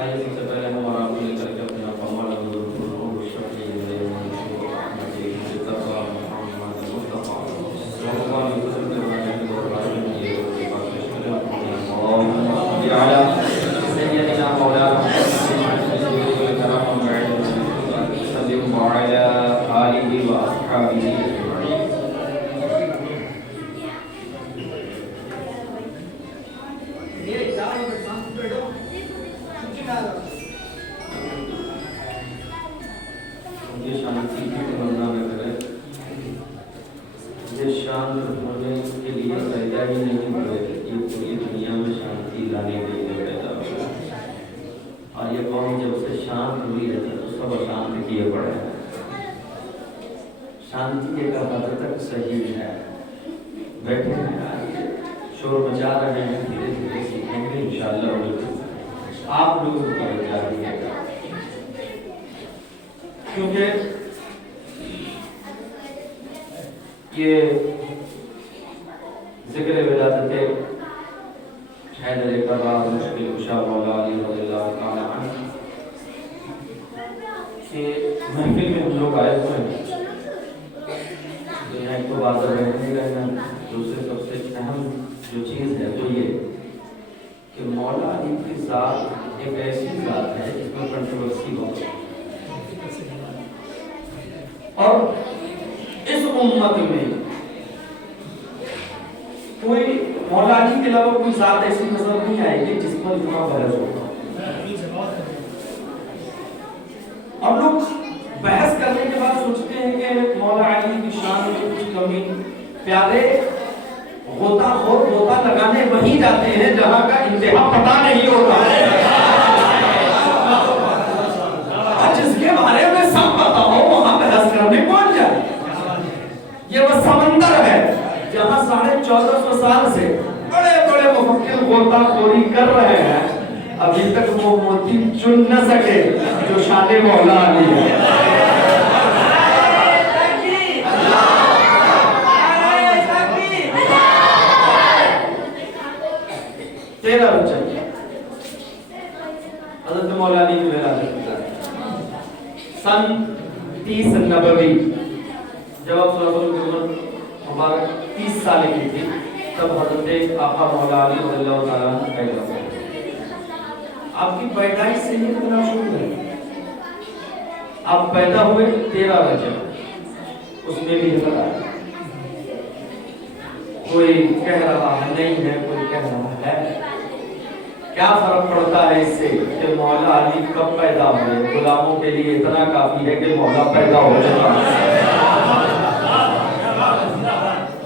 آئیے سب سے پہلے ہم اور آپ کو لے کر کے اپنے آپ عمل شانتی ایک حد تک صحیح ہے. بیٹھے ہیں شور مچا رہے ہیں، دھیرے دھیرے سیکھیں گے انشاءاللہ. آپ لوگوں کو توجہ دیجیے گا کیونکہ یہ ذکر ولادت حیدر کرار مشکل کشا مولا علی رضی اللہ تعالی عنہ کہ محفل میں ہم لوگ آئے ہوئے ہیں. ایک تو بات رہنے رہنا، دوسرے سب سے اہم جو چیز ہے تو یہ کہ مولا علی کی ذات ایک ایسی ذات ہے جس میں کنٹروورسی ہو، اور اس امت میں کوئی مولا علی کے علاوہ کوئی ذات ایسی نظر نہیں آئے گی جس پر اتنا بحث ہوگا. اور لوگ بحث کرنے کے بعد سوچتے ہیں کہ مولا علی کی شان میں کچھ کمی. پیارے غوطہ لگانے وہیں جاتے ہیں جہاں کا انتہا پتہ نہیں ہوتا ہے، اور جس کے بارے میں سب پتا ہو وہاں بحث کرنے کون جائے. یہ وہ سمندر ہے جہاں 1450 سال سے بڑے بڑے مفکر غوطہ خوری کر رہے ہیں، ابھی تک وہ موتی چن نہ سکے جو شان مولا علی ہے. تیرا بچہ حضرت مولا علی کی ولادت سن 30 نبوی، جب آپ صلی اللہ علیہ وسلم مبارک 30 سال کی تھی تب حضرت آقا مولا علی رضی اللہ تعالیٰ عنہ پیدا ہوئے. آپ کی پیدائش سے یہ کتنا شروع ہے، آپ پیدا ہوئے 13 رجب، اس میں بھی حضرت آئے. کوئی کہہ رہا ہے نہیں ہے، کوئی کہہ رہا ہے. کیا فرق پڑتا ہے اس سے کہ مولا علی کب پیدا ہوئے؟ غلاموں کے لیے اتنا کافی ہے کہ مولا پیدا ہو چکا.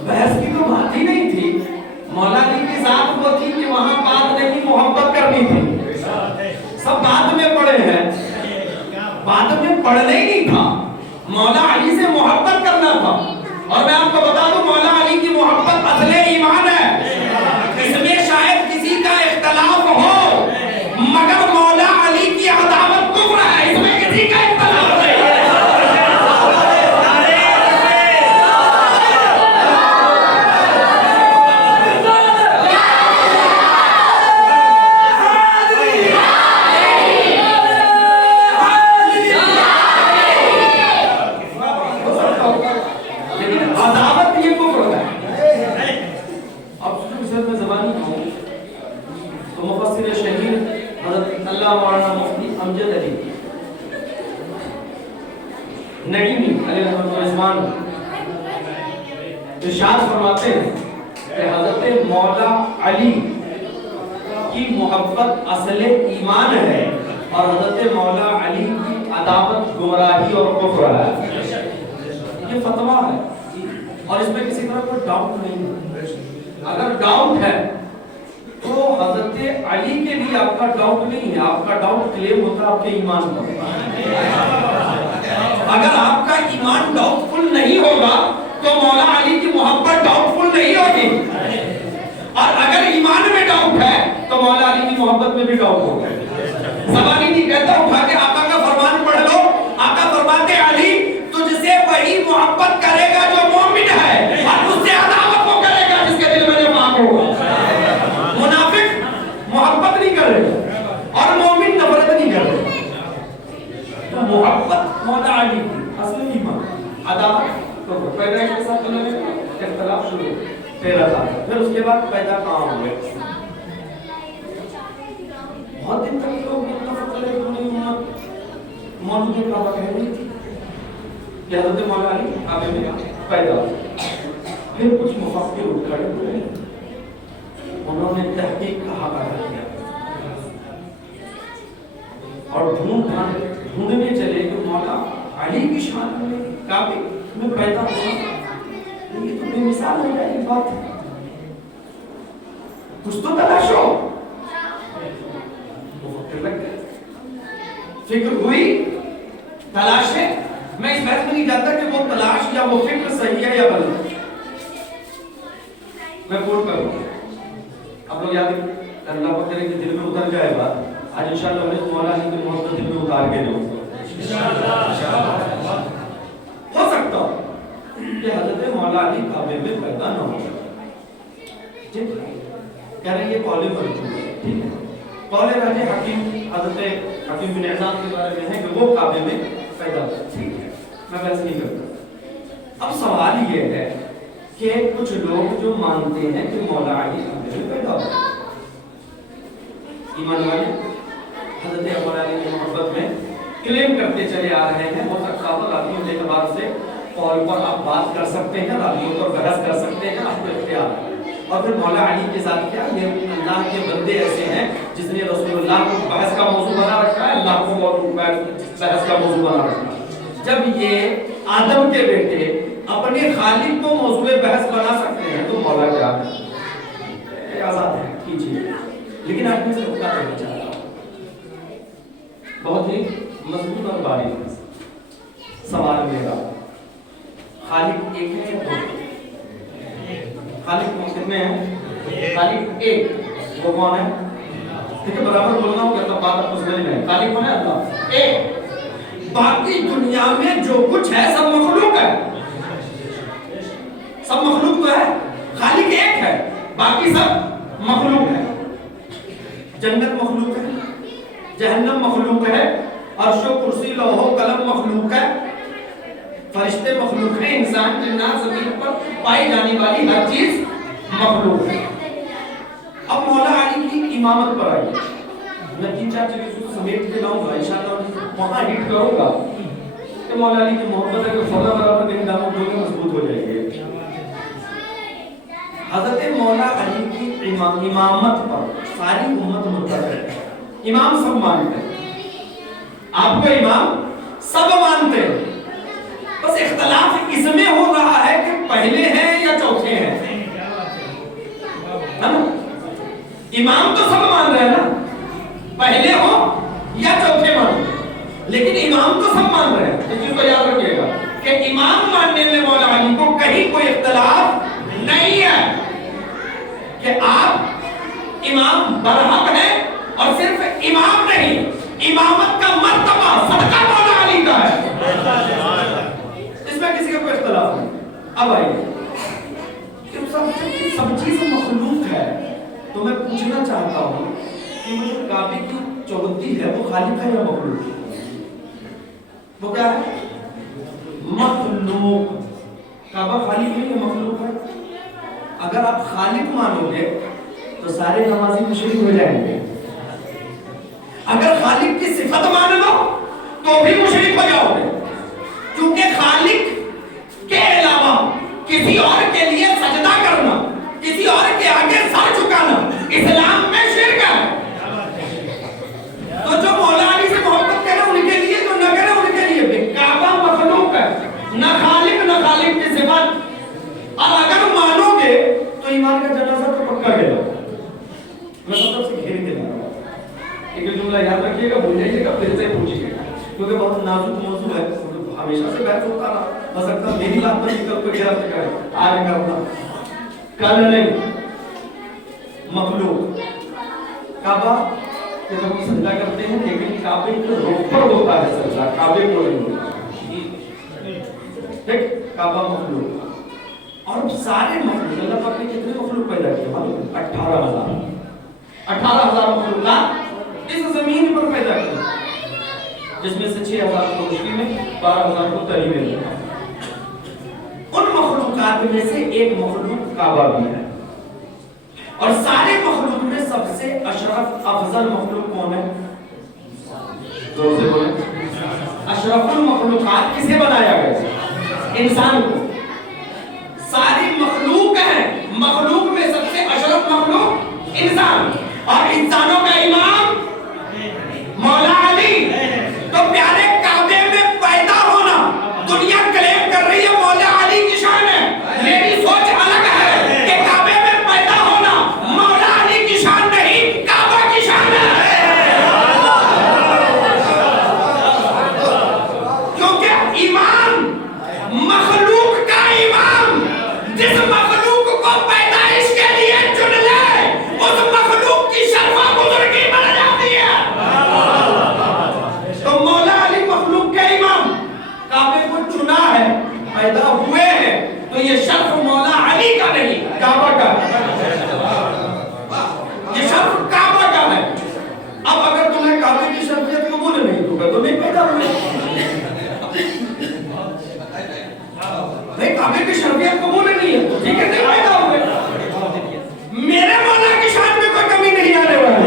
بحث کی تو بات ہی نہیں تھی. مولا علی کی ذات وہ تھی کہ وہاں بات نہیں محبت کرنی تھی. سب بعد میں پڑھے ہیں، بعد میں پڑھنے ہی نہیں تھا. مولا علی سے محبت کرنا تھا. اور میں آپ کو بتا دوں مولا علی کی محبت اصل ایمان ہے. اس میں شاید کسی کا اختلاف ہو مگر مولا علی کی عداوت کفر ہے، اس میں کسی کا اختلاف نہیں. ارشاد فرماتے ہیں کہ حضرت مولا علی کی محبت اصل ایمان ہے اور حضرت مولا علی کی عداوت گمراہی اور کفر ہے. یہ فتویٰ ہے اور اس میں کسی طرح کوئی ڈاؤٹ نہیں ہے. اگر ڈاؤٹ ہے تو حضرت علی کے بھی آپ کا ڈاؤٹ نہیں ہے، آپ کا ڈاؤٹ کلیم ہوتا ہے آپ کے ایمان پر. اگر آپ کا ایمان ڈاؤٹ فل نہیں ہوگا تو مولا علی کی محبت ڈاؤٹ فل نہیں ہوگی، اور اگر ایمان میں ڈاؤٹ ہے تو مولا علی کی محبت میں بھی ڈاؤٹ ہوگا. سوال ہی نہیں کہتا اٹھا کے آقا کا فرمان پڑھ لو. آقا فرماتے علی تجھ سے وہی محبت کرے گا جو مومن ہے، اور تجھ سے عداوت وہ کرے گا جس کے دل میں نفاق ہوگا. منافق محبت نہیں کرے گا اور مومن نفرت پیدا اس کے ساتھ ہونے لگا، اختلاف شروع 13 سال، پھر اس کے بعد پیدا کام ہوئے. بہت دن تک لوگ متفق رہے پوری امت مولود کعبہ کہہ رہی تھی کہ حضرت مولا علی کعبے میں پیدا ہوئے. پھر کچھ مفکر اٹھ کھڑے ہوئے، انہوں نے تحقیق کا حق ادا کیا اور ڈھونڈنے چلے کہ مولا علی کی شان میں کعبے میں پیدا ہوا. یہ تو بے مثال ہو جائے گی بات ہے، کچھ تو تلاشو. فکر ہوئی، تلاش ہے. میں اس بحث میں نہیں جانتا کہ وہ تلاش یا وہ فکر صحیح ہے یا غلط. میں کوٹ کروں، آپ لوگ یاد اللہ کو کریں کہ دل میں اتر جائے بات. آج انشاءاللہ ہمیں مولا علی کی محبت دل میں اتار کے دو. ہو سکتا کہ حضرت مولا علی کعبے میں پیدا نہ ہو. کہہ رہے ہیں یہ قول مرجوح ہے، ٹھیک ہے. قول راجح حکیم حضرت حکیم بن حزام کے بارے میں ہے کہ وہ کعبے میں پیدا ہوا. ٹھیک ہے، میں بحث نہیں کرتا. اب سوال یہ ہے کہ کچھ لوگ جو مانتے ہیں کہ مولا علی کعبے میں پیدا ہوا، ایمان والے حضرت مولا علی کی محبت میں کلیم کرتے چلے آ رہے ہیں. ہو سکتا ہے راویوں کے اعتبار سے قول پر آپ بات کر سکتے ہیں، راویوں پر بحث کر سکتے ہیں، آپ کو اختیار ہے. اور پھر مولا علی کے ساتھ کیا، یہ اللہ کے بندے ایسے ہیں جس نے رسول اللہ کو بحث کا موضوع بنا رکھا ہے، اللہ کو بحث کا موضوع بنا رکھا ہے. جب یہ آدم کے بیٹے اپنے خالق کو موضوع بحث بنا سکتے ہیں تو مولا کیا آزاد ہے، کیجیے. لیکن آج میں سے بتا دینا چاہتا ہوں بہت ہی مضبوط اور باریک سوال میرا. خالق ایک ہے یا دو؟ خالق کتنے ہیں؟ خالق ایک. وہ کون ہے؟ ٹھیک ہے، برابر بولنا ہوگا تو بات آپ کو سمجھ میں. خالق کون ہے؟ اللہ ایک. باقی دنیا میں جو کچھ ہے سب مخلوق ہے، سب مخلوق تو ہے. خالق ایک ہے، باقی سب مخلوق ہے. جنت مخلوق ہے، جہنم مخلوق ہے، عرش و کرسی لوح و قلم مخلوق ہے، فرشتے مخلوق ہیں، انسان جنات زمین پر پائی جانے والی ہر چیز مخلوق ہے. اب مولا علی کی امامت پر آئی. میں 3-4 چیزیں کو سمیٹ کے لاؤں گا انشاءاللہ، وہاں ہٹ کروں گا کہ مولا علی کی محبت ہے کہ فضا برابر کے داموں دونوں مضبوط ہو جائیں گے. حضرت مولا علی کی امامت پر ساری امت متفق ہے. امام سب مانتے ہیں، آپ کو امام سب مانتے ہیں. بس اختلاف اس میں ہو رہا ہے کہ پہلے ہیں یا چوتھے ہیں. امام تو سب مان رہے ہیں نا، پہلے ہو یا چوتھے مان، لیکن امام تو سب مان رہے ہیں. اس چیز کو یاد رکھیے گا کہ امام ماننے میں مولا علی کو کہیں کوئی اختلاف نہیں ہے کہ آپ امام برحق ہیں. اور صرف امام نہیں، امامت کا مرتبہ صدقہ مولا علی کا ہے، اس میں کسی کا کوئی اختلاف نہیں. اب آئیے سب چیز مخلوق ہے تو میں پوچھنا چاہتا ہوں کہ وہ جو کعبے کی چوہدری ہے وہ خالق ہے یا مخلوق؟ وہ کیا ہے؟ مخلوق. کعبہ خالق ہے یا مخلوق ہے؟ اگر آپ خالق مانو گے تو سارے نمازی مشرک ہو جائیں گے. اگر خالق کی صفت مان لو تو بھی مشرک ہو جاؤ گے، کیونکہ خالق کے علاوہ کسی اور کے لیے سجدہ کرنا، کسی اور کے آگے سر جھکانا اسلام میں شرک ہے. تو جو مولا علی سے محبت کرے ان کے لیے، جو نہ کرے ان کے لیے بھی. کعبہ مخلوق ہے، نہ خالق کی صفت. اور اگر مانو گے تو ایمان کا جنازہ تو پکا گیا. میں سب سے گھیر کے لا رہا ہوں. ایک جملہ یاد رکھیے گا، بھول جائیے گا، پھر سے پوچھیے گا، کیونکہ بہت نازک موضوع ہے. ہمیشہ سے بحث ہوتا رہا، ہو سکتا ہے میری بات پر نکل کر گرفت کرے. آج کرنا کل نہیں. مخلوق کعبہ کہ جب ہم سجدہ کرتے ہیں لیکن کعبے کے رخ پر ہوتا ہے سجدہ، کعبے کو نہیں ہوتا. ٹھیک، کعبہ مخلوق. اور سارے مخلوق اللہ پاک نے کتنے مخلوق پیدا کیے؟ معلوم ہے 18,000 مخلوقات اس زمین پر پیدا کی، جس میں سے 6,000 کو مشکل میں، 12,000 کو تری میں. ان मखलूकात में से एक मखलूक काबा भी है। और सारे मखलूक में सबसे अशरफ अफजल मखलूक कौन है? जोर से बोले। अशरफुल मखलूकात किसे बनाया गया? इंसान को। सारी मखलूक है, मखलूक में सबसे अशरफ मखलूक इंसान, और इंसानों का इमाम मौला अली। तो प्यारे काबे में पैदा होना दुनिया क्लेम कर रही है मौला अली की शान है। मेरी सोच अलग है कि काबे में पैदा होना मौला अली की शान नहीं, काबा की शान है। क्योंकि इमाम मखलूक का इमाम जिस मखलूक को पैदाइश के लिए चुन ले, उस मखलूक की शर्फा बुजुर्गी बन जाती है। तो मौला अली मखलूक के इमाम, काबे को चुना है, पैदा हुए हैं, तो ये शर्फ मौला अली का नहीं, काबा का है। ये शर्फ काबा का है। अब अगर तुम्हें काबे की शर्फियत कबूल नहीं होगा तो नहीं पैदा हुए। काबे की शर्फियत कबूल नहीं है तो ठीक है, नहीं पैदा हुए। मेरे मौला की शान में कोई कमी नहीं आने वाली।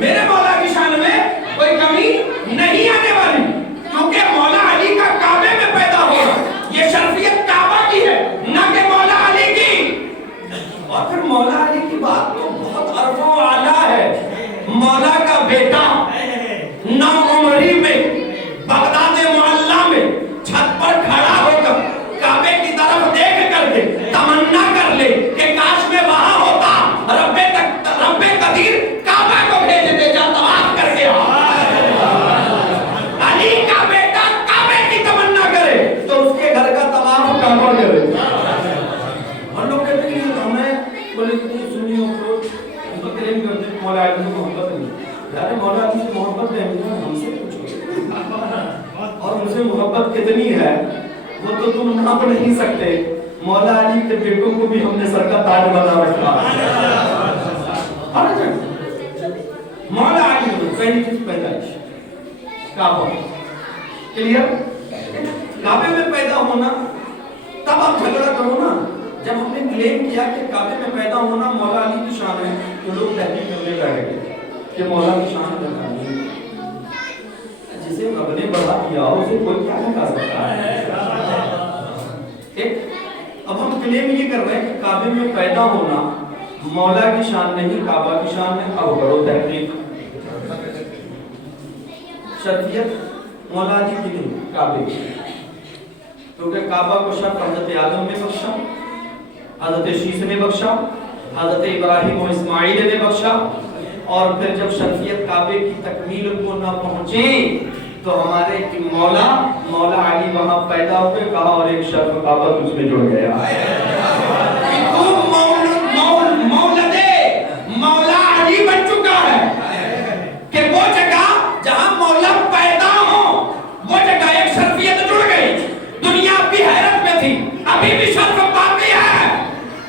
मेरे मौला की शान में कोई कमी नहीं आने वाली, क्योंकि मौला अली का काबे में पैदा होना ये शर्फियत काबा की है, ना कि मौला अली की। और फिर मौला अली की बात तो बहुत अरफो आला है। मौला का बेटा 9 उमरी में बगदाद मुअल्ला में छत पर खड़ा होकर काबे की तरफ देख करके तमन्ना कर ले कि काश मैं वहां होता, रब्बे कदीर काबा को भेज दे, जा तवाफ करके आ। अली का बेटा काबे की तमन्ना करे तो उसके घर का तवाफ काबा करे। और लोग कहते हैं कि हमें बोले सुन्नी हो तो क्लेम करते हैं मौला अली से मोहब्बत नहीं। यार मौला अली से मोहब्बत है, हमसे पूछो और मुझे मोहब्बत कितनी है वो तो तुम नाप नहीं सकते। मौला अली के बेटों को भी हमने सर का ताज बना रखा। मौला अली पहली चीज पैदाइश काबा, क्लियर? काबे में पैदा होना, तब आप झगड़ा करो ना। जब हमने क्लेम किया कि काबे में पैदा होना मौला अली की शान है तो लोग तहकीक करने लगे कि मौला की शान है। जिसे रब ने बढ़ा दिया उसे कोई क्या नहीं कर सकता है। ठीक, अब हम क्लेम ये कर रहे हैं कि काबे में पैदा होना मौला की शान नहीं, काबा की शान है। अब करो तहकीक। शर्फियत मौला अली की नहीं, काबे की। क्योंकि काबा को शर्फ हजरत आदम ने बख्शा, हजरत शीश ने बख्शा, हजरत इब्राहिम और इस्माइल ने बख्शा। और फिर जब शर्फियत काबे की तकमील को न पहुंचे तो हमारे मौला अली वहां पैदा हुए, कहा और एक शर्फ काबा उसमें जुड़ गया। मौला अली बन चुका है कि वो जगह जहां मौला पैदा हो वो जगह एक शर्फियत जुड़ गई। दुनिया भी हैरत में थी, अभी भी शर्फ बाकी है।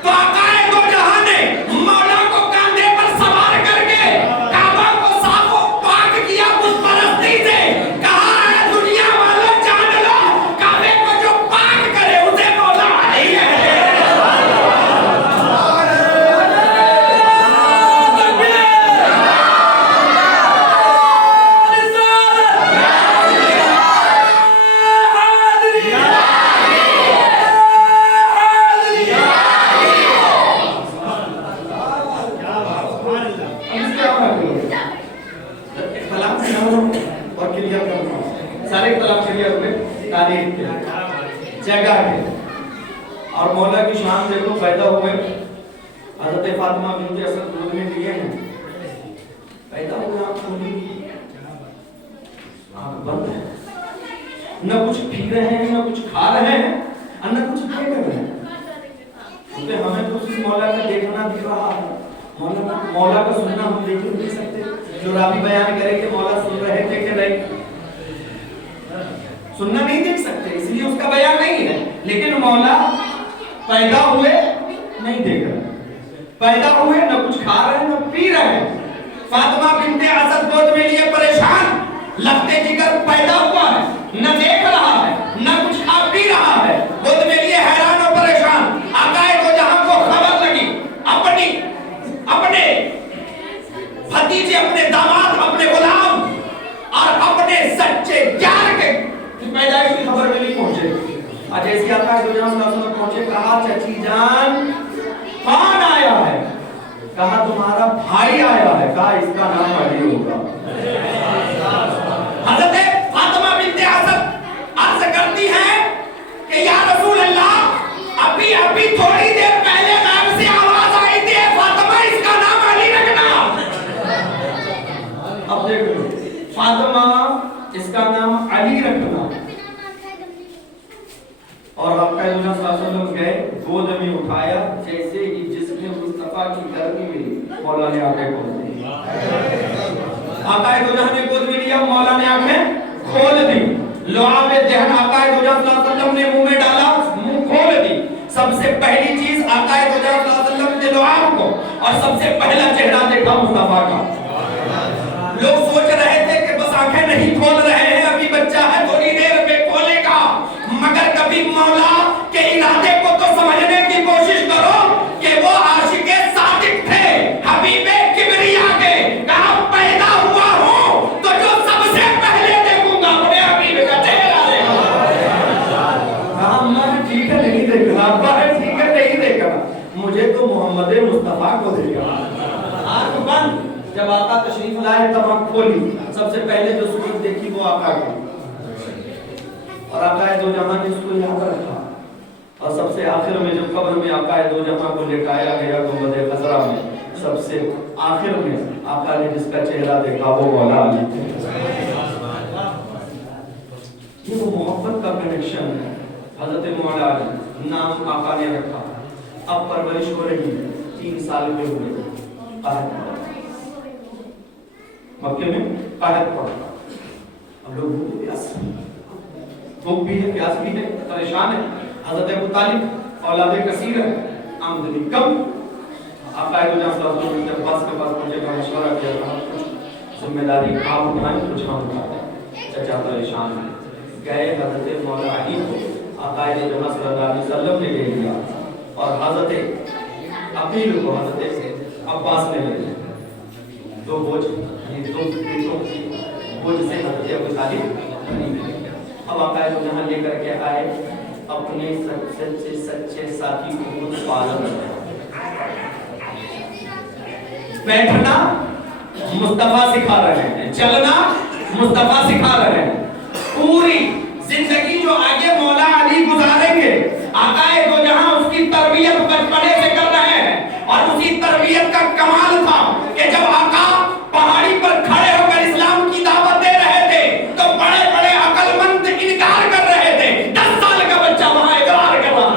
तो आकाए दो जहां ने मौला को कांधे पर सवार करके काबा को साफ और पाक किया उस परस्ती से। कहा है दुनिया वालों जान लो, काबे को जो पाक करे उसे मौला अली है। सारे इख्तिलाफ क्लियर हुए तारीख के, जगह के। और मौला की शान देखो, पैदा हुए हजरत फातिमा बिनत असद गोद में लिए हैं, पैदा हुए आप बंद है, न कुछ पी रहे हैं, न कुछ खा रहे हैं, और न कुछ देख रहे हैं। क्योंकि हमें तो सिर्फ मौला का देखना दिख रहा है, मौला का सुनना हम देख नहीं सकते। जो रावी बयान करे कि मौला सुन रहे थे कि नहीं, सुनना नहीं देख सकते, इसलिए उसका बयान नहीं है। लेकिन मौला पैदा हुए नहीं देख रहे, पैदा हुए न कुछ खा रहे न पी रहे। फातिमा बिनते असद गोद में लिए परेशान, लफ्ते जिगर पैदा हुआ है, न देख रहा है न कुछ खा पी रहा है। वो बेटी, अपने भतीजे, अपने दामाद, अपने गुलाम और अपने सच्चे यार के पैदाइश की खबर मिली पहुंचे। आज ऐसी आता है पहुंचे, कहा चची जान कौन आया है? कहा तुम्हारा भाई आया है। कहा इसका नाम अली होगा। हज़रत फातिमा बिन्ते असद अर्ज करती है कि या रसूल अल्लाह, अभी अभी थोड़ी देर पहले नाम से आवाज आई थी, फातिमा इसका नाम अली रखना। अब देखो, फातिमा इसका नाम अली रखना। और आपका गए, गोद में उठाया, जैसे ही जिसने मुस्तफा की गर्मी में मौला ने आंखें खोल दी। आका ने गोद में लिया, मौला ने आंखें खोल दी। लुआब दहन आका ने मुंह में डाला, मुंह खोल दी। सबसे पहली चीज आका ने लुआब को और सबसे पहला चेहरा देखा मुस्तफा का। लोग सोच रहे थे कि बस आंखें नहीं खोल रहे हैं, अभी बच्चा है, थोड़ी देर में खोलेगा, मगर कभी मौला के इरादे को तो समझने की कोशिश करो कि वो आशिके सादिक थे, हबीबे किबरिया के। कहा पैदा हुआ हूं तो जो सबसे पहले देखूंगा अपने हबीब का चेहरा देखूंगा। कहा मैं ठीक है नहीं देखना, ठीक है नहीं देखना, मुझे तो मोहम्मद मुस्तफा को देखना। आंख बंद, जब आका तशरीफ लाए तब आंख खोली, सबसे पहले जो सूरत देखी वो आका की। और आका दो जहां ने इसको याद रखा। और सबसे आखिर में जब कब्र में आका दो जहां को लेटाया गया गुंबद खजरा में, सबसे आखिर में आका ने जिसका चेहरा देखा वो मौला अली थे। ये वो मोहब्बत का कनेक्शन है। हजरत मौला अली नाम आका ने रखा। अब परवरिश हो रही है, 3 साल के हुए, मक्के में कायद पड़ा। अब लोग भूख भी है, प्यास भी है, परेशान है। हज़रत अबू तालिब औलाद कसीर है, आमदनी कम। आका के पास मुझे का मशवरा किया था, कुछ जिम्मेदारी आप उठाएं, कुछ हम उठाएं। चचा परेशान है, गए हज़रत मौला अली को आका सल्लल्लाहु अलैहि वसल्लम ने ले लिया और हज़रत अकील को हज़रत अब्बास ने ले लिया। दो बोझ से हज़रत अबू तालिब अब आका यहाँ लेकर के आए अपने सच्चे साथी को पालन। बैठना मुस्तफा सिखा रहे हैं, चलना मुस्तफा सिखा रहे हैं। पूरी जिंदगी जो आगे मौला अली गुजारेंगे, आका को जहां उसकी तरबियत बचपने से कर रहे हैं। और उसी तरबियत का कमाल था कि जब आका पहाड़ी पर खड़े होकर इस्लाम की दावत दे रहे थे तो बड़े बड़े अकलमंद इनकार कर रहे थे। 10 साल का बच्चा वहां इकरार कर रहा,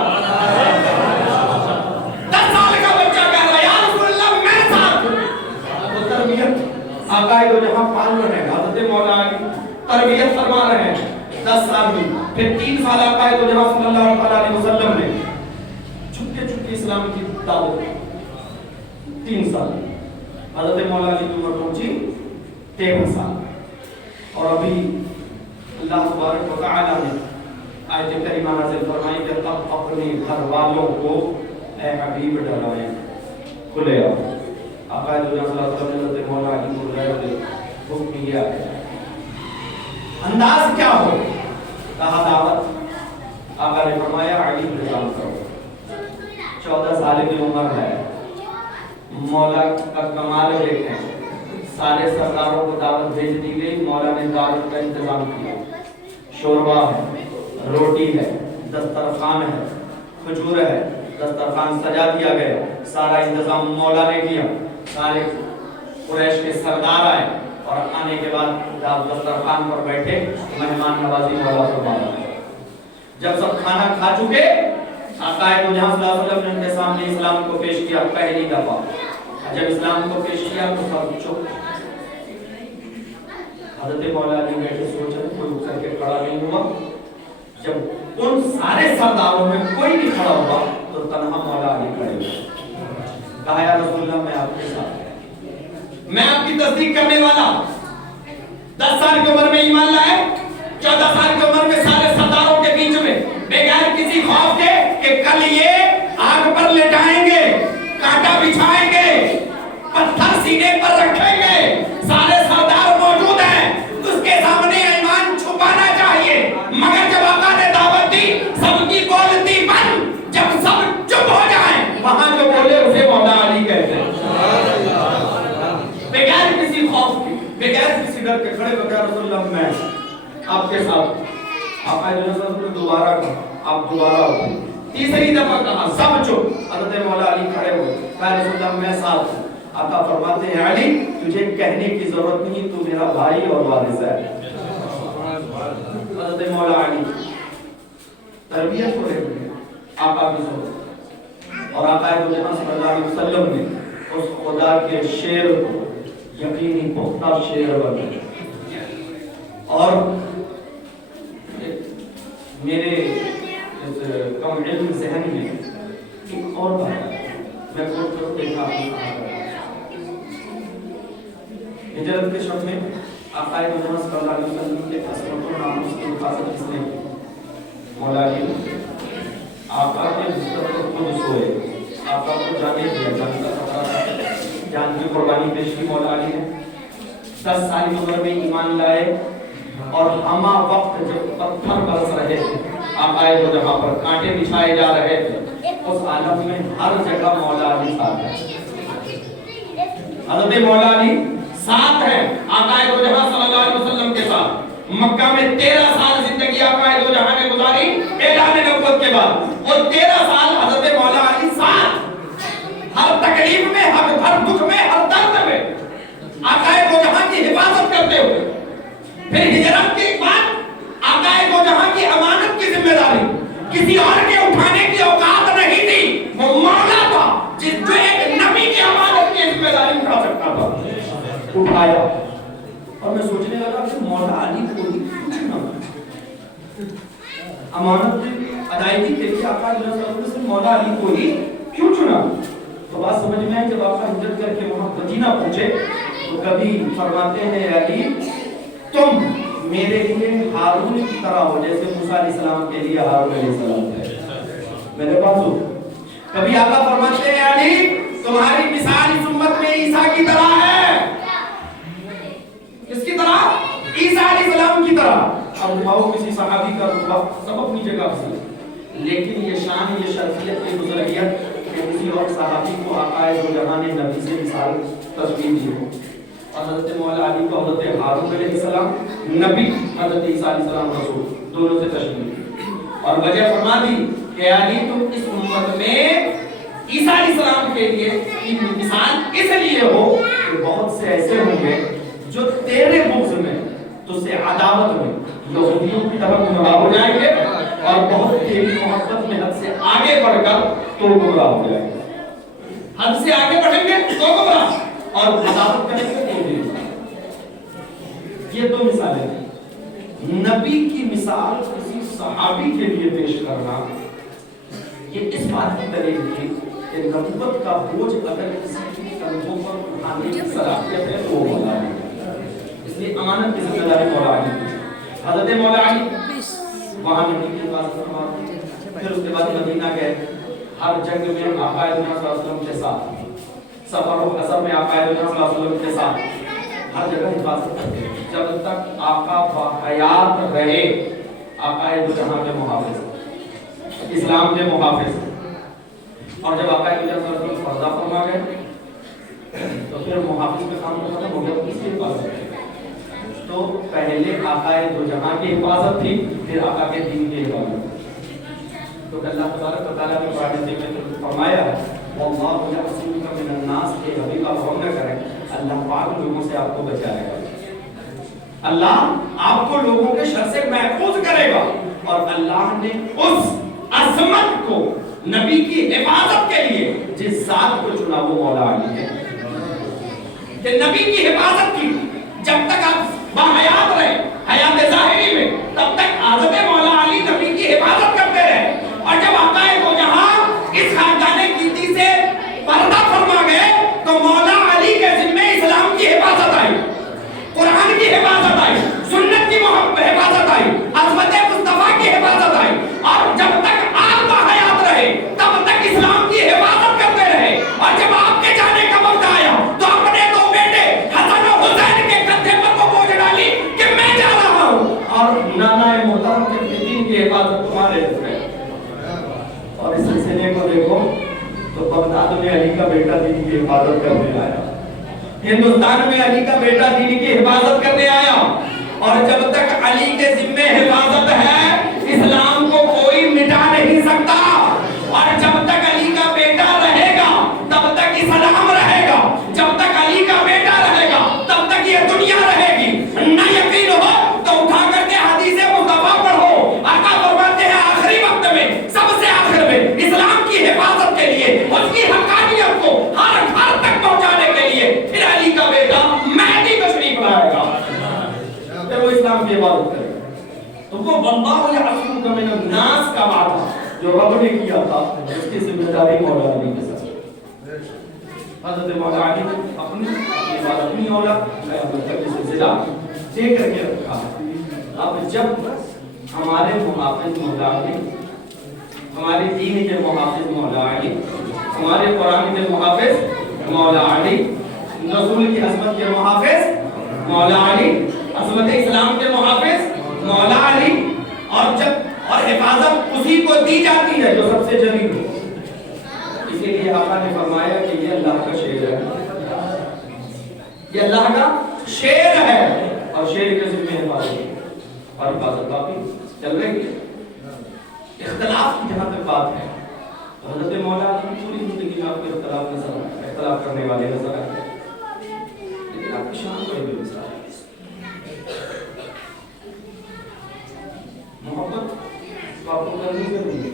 10 साल का बच्चा कह रहा या रसूलल्लाह मैं साथ। वो तरबियत आका को जहां पाल रहे हैं, हज़रत मौला अली तरबियत फरमा रहे हैं 10 साल में। फिर 3 साल आका को जहां सल्लल्लाहु अलैहि वसल्लम ने छुपके इस्लाम की दावत दी। 3 साल हज़रत मौला अली की उम्र पहुंची 13 साल। और अभी अल्लाह तबारक व तआला ने आयत करीमा नाज़िल फरमाई कि अब अपने घर वालों को ए हबीब डराएं, खुले आओ। आका सल्लल्लाहु अलैहि वसल्लम ने मौला अली को बुलाया, हुक्म किया है अंदाज क्या हो, कहा दावत। आका ने फरमाया अली को काम करो। 14 साल की उम्र है, मौला का कमाल देखें, सारे सरदारों को दावत भेज दी गई। मौला ने दावत का इंतजाम किया, शोरबा है, रोटी है, दस्तरखान है, खजूर है, दस्तरखान सजा दिया गया। सारा इंतजाम मौला ने किया। सारे कुरैश के सरदार आए और आने के बाद दस्तरखान पर बैठे, मेहमान नवाजी मौला फरमाया। जब सब खाना खा चुके, आका सल्लल्लाहु अलैहि वसल्लम ने उनके सामने इस्लाम को पेश किया पहली दफा। जब इस्लाम को पेश किया तो सब चुप। हज़रत मौला अली बैठे सोच रहे, कोई उठ करके खड़ा नहीं हुआ। जब उन सारे सरदारों में कोई नहीं खड़ा हुआ तो तन्हा मौला अली खड़े हुए। कहा या रसूलल्लाह मैं आपके साथ, मैं आपकी तस्दीक करने वाला। 10 साल की उम्र में ईमान लाए, 14 साल की उम्र में सारे सरदारों के बीच में बगैर किसी खौफ के कि कल ये आग पर लेटाएंगे, कांटा बिछाएंगे, سینے پر رکھیں گے، سارے سردار موجود ہیں، اس کے سامنے ایمان چھپانا چاہیے، مگر جب آقا نے دعوت دی سب کی بولتی بند، جب سب چپ ہو جائیں وہاں جو بولے اسے مولا علی کہتے ہیں، بغیر کسی خوف کے، بغیر کسی ڈر کے کھڑے ہو گئے رسول اللہ میں آپ کے ساتھ. آقا نے دوبارہ کہا، آپ دوبارہ ہو، تیسری دفعہ کہا، سب چپ. حضرت مولا علی کھڑے ہوئے، کہا رسول اللہ میں ساتھ ہوں. آقا فرماتے ہیں علی تجھے کہنے کی ضرورت نہیں، تو میرا بھائی اور وارث ہے. حضرت مولا علی تربیت ہو رہی ہے آقا کی ضرورت، اور آقا صلی اللہ علیہ وسلم نے اس خدا کے شعر کو یقینی پختہ شعر بنا. اور میرے کم علم ذہن میں ایک اور بات ہے، میں خود دیکھا ہجرت کے شب میں آقا محمد صلی اللہ علیہ وسلم کے عصمت و ناموس کی حفاظت کس نے کی؟ مولا علی. آقا کے بستر پر خود سوئے، آقا کو جانے دیا، جان کا خطرہ تھا، جان کی قربانی پیش کی مولا علی نے. 10 سال کی عمر میں ایمان لائے، اور ہما وقت جب پتھر برس رہے تھے آقا دو جہاں پر کانٹے بچھائے جا رہے تھے، اس عالم میں ہر جگہ مولا علی ساتھ ہے. حضرت مولا علی ساتھ ہیں آقا دو جہاں صلی اللہ علیہ وسلم کے ساتھ. مکہ میں 13 سال زندگی آقا دو جہاں نے گزاری اعلان نبوت کے بعد، اور 13 سال حضرت مولا علی ساتھ، ہر تکلیف میں، ہر دکھ میں، ہر درد میں آقا دو جہاں کی حفاظت کرتے ہوئے. پھر ہجرت کے بعد آقا دو جہاں کی امانت کی ذمہ داری کسی اور کے اٹھانے کی اوقات نہیں تھی، وہ مولا تھا جو ایک نبی کی امانت کی ذمہ داری اٹھا سکتا تھا. اٹھایا، اور میں سوچنے لگا کہ مولا علی کو ہی پوچھنا امانت ادائیگی کے لیے آقا صلی اللہ علیہ وسلم مولا علی کو ہی کیوں چنا؟ تو بات سمجھ میں آئی. جب آقا ہجرت کر کے وہاں مدینہ پہنچے تو کبھی فرماتے ہیں علی تم میرے لیے ہارون کی طرح ہو جیسے موسیٰ علیہ السلام کے لیے ہارون علیہ السلام تھے میرے پاس ہو. کبھی آقا فرماتے ہیں علی تمہاری مثال اس امت میں عیسیٰ کی طرح ہے. کس کی طرح؟ عیسیٰ علیہ السلام کی طرح. اب اٹھاؤ کسی صحابی کا رتبہ سب اپنی جگہ سے، لیکن یہ شان، یہ شرفیت، یہ بزرگیت کہ کسی اور صحابی کو آقا دو جہاں نے نبی سے مثال تشبیہ دی ہو. اور حضرت مولا علی کو حضرت ہارون علیہ السلام نبی، حضرت عیسیٰ علیہ السلام رسول، دونوں سے تشبیہ. اور وجہ فرما دی کہ علی تم اس امت میں عیسیٰ علیہ السلام کے لیے مثال اس لیے ہو کہ بہت سے ایسے ہوں گے جو تیرے بغض میں، تو سے عداوت میں یہودیوں کی طرف گمراہ ہو جائیں گے، اور بہت تیری محبت میں حد سے آگے بڑھ کر تو گمراہ ہو جائیں گے. حد سے آگے بڑھیں گے تو گمراہ، اور عداوت کریں گے تو بھی. یہ دو مثالیں ہیں. نبی کی مثال کسی صحابی کے لیے پیش کرنا یہ اس بات کی دلیل تھی کہ نبوت کا بوجھ اگر کسی کی کندھوں پر اٹھانے کی صلاحیت ہے تو وہ مولا علی. اس لیے امانت کی ذمہ داری مولا علی. حضرت مولا علی وہاں نبی کے پاس فرما، پھر اس کے بعد مدینہ گئے. ہر جنگ میں آقا صلی اللہ علیہ وسلم کے ساتھ، سفر و حضر میں آقا صلی اللہ علیہ وسلم کے ساتھ، ہر جگہ حفاظت کرتے جب تک آقا باحیات رہے. آقا دو جہاں کے محافظ، اسلام کے محافظ. اور جب آقا صلی اللہ علیہ وسلم پردہ فرما گئے تو پھر محافظ کا کام ختم ہو گیا، کس کی حفاظت؟ تو پہلے آقا دو جہاں کی حفاظت تھی، پھر آقا کے دین کی حفاظت. تو اللہ تبارک و تعالیٰ نے قرآن میں فرمایا واللہ یعصمک من الناس، کے حبیب آپ غم نہ کریں، اللہ پاک لوگوں سے آپ کو بچائے گا. اللہ آپ کو لوگوں کے شر سے محفوظ کرے گا. اور اللہ نے اس عظمت کو نبی کی حفاظت کے لیے جس ذات کو چنا وہ مولا علی ہے کہ نبی کی حفاظت کی. جب تک آپ باحیات رہے حیات ظاہری میں، تب تک حضرت مولا علی نبی کی حفاظت کرتے رہے. اور جب آقا دو جہاں اس خاندان کیتی سے پردہ فرما گئے تو مولا علی کے ذمہ اسلام کی حفاظت آئی، قرآن کی حفاظت آئی، سنت کی حفاظت آئی، عظمت مصطفیٰ کی حفاظت آئی. اور جب تک آپ باحیات رہے تب تک اسلام کی حفاظت کرتے رہے. اور جب آپ کے جانے کا وقت آیا تو اپنے دو का बेटा दीन की हिफाजत करने आया, हिंदुस्तान में अली का बेटा दीन की हिफाजत करने आया। और जब तक अली के जिम्मे हिफाजत है, इस्लाम को कोई मिटा नहीं सकता। और जब तक अली का बेटा रहेगा तब तक इस्लाम रहेगा, जब तक अली का बेटा रहेगा तब तक ये दुनिया रहेगी। न यकीन हो तो उठा करके हदीस मुस्तफा पढ़ो। आका फरमाते हैं आखिरी वक्त में, सबसे आखिर में, इस्लाम की हिफाजत के लिए, उसकी हकानियत को हर घर तक पहुंचाने के लिए फिर अली का बेटा महदी तशरीफ लाएगा, फिर वो इस्लाम की हिफाजत करेगा। तो वो वल्लाहु यअसूमुका मिनन नास का वादा जो रब ने किया था, उसकी जिम्मेदारी मौला अली के साथ। हज़रत मौला अली ने अपनी औलाद का सिलसिला दे करके रखा। अब जब हमारे मुहाफिज मौला अली, हमारे दीन के मुहाफिज मौला अली, हमारे कुरान के मुहाफिज मौला अली, रसूल की अज़मत के मुहाफिज मौला अली, अज़मत इस्लाम के मुहाफिज मौला अली, और हिफाजत उसी को दी जाती है जो सबसे जलील हो। इसीलिए आका ने फरमाया कि ये अल्लाह का शेर है, ये अल्लाह का शेर है, और शेर के जिम्मे हिफाजत और हिफाजत काफी चल रही है। इख्तिलाफ की जहाँ तक बात है तो हज़रत मौला अली की पूरी जिंदगी में आपको इख्तिलाफ करने वाले नजर आते हैं, लेकिन आपकी शान बड़ी बेमिसाल है। मोहब्बत आपको करनी जरूरी है,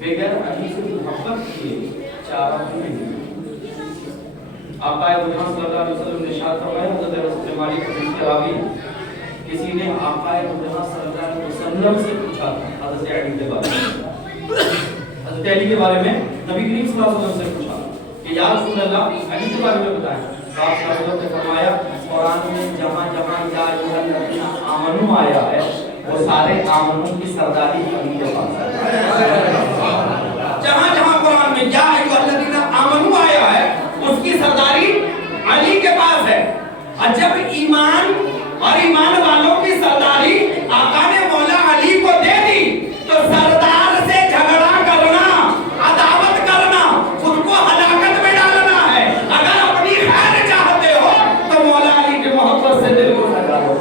बगैर अली से मोहब्बत किए चारा नहीं। आका सल्लल्लाहु अलैहि वसल्लम ने इरशाद फरमाया, हज़रत रसूल मालिक हदीस के रावी, किसी ने आका सल्लल्लाहु अलैहि वसल्लम से पूछा हज़रत अली के बारे में, हज़रत अली के बारे में नबी करीम सल्लल्लाहु अलैहि वसल्लम से पूछा कि या रसूल अल्लाह अली के बारे में बताएं। तो आप सल्लल्लाहु अलैहि वसल्लम ने फरमाया, कुरान में जहां-जहां या अय्युहल्लज़ीना आमनू आया है, वो सारे आमनू की सरदारी अली के पास है। जहां-जहां कुरान में या अय्युहल्लज़ीना आमनू आया है, उसकी सरदारी अली के पास है। और जब ईमान और ईमान वालों की सरदारी आका ने मौला अली को दे दी, तो सरदार से झगड़ा करना, अदावत करना, खुद को हलाकत में डालना है। अगर अपनी खैर चाहते हो तो मौला अली की मोहब्बत से दिल को लगा लो।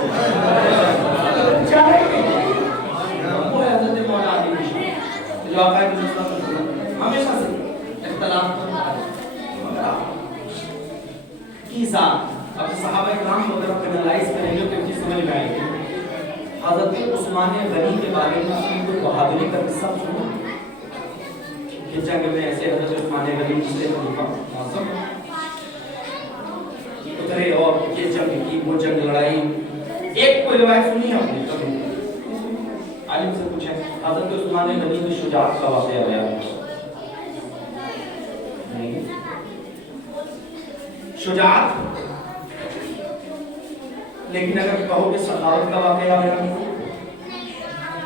जो आका हमेशा से इख्तिलाफ की साथ अब सहाबा किराम वगैरह को एनालाइज करेंगे तो चीज समझ में आएगी। हज़रत उस्मान गनी के बारे में आपने कोई बहादुरी का किस्सा सुना कि जंग में ऐसे हज़रत उस्मान गनी दूसरे खलीफा मौसम उतरे और ये जंग की वो जंग लड़ाई, एक कोई रिवायत सुनी है आपने कभी? आलिम से पूछे हज़रत उस्मान गनी की शुजाअत का वाक़या बयान नहीं, शुजाअत, लेकिन अगर कहो कि सखावत का वाक़या बयान